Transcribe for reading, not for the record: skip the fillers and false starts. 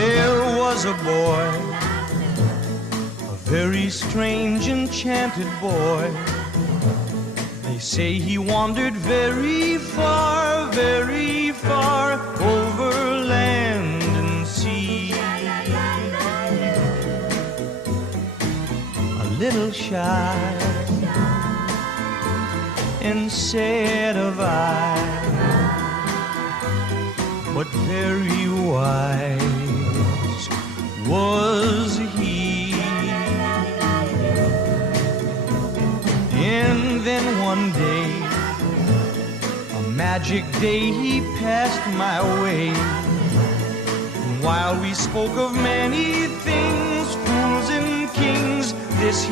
There was a boy, a very strange, enchanted boy. They say he wandered very far over land and sea. A little shy and sad of eye, but very wise was he. And then one day, a magic day, he passed my way. And while we spoke of many things, fools and kings, this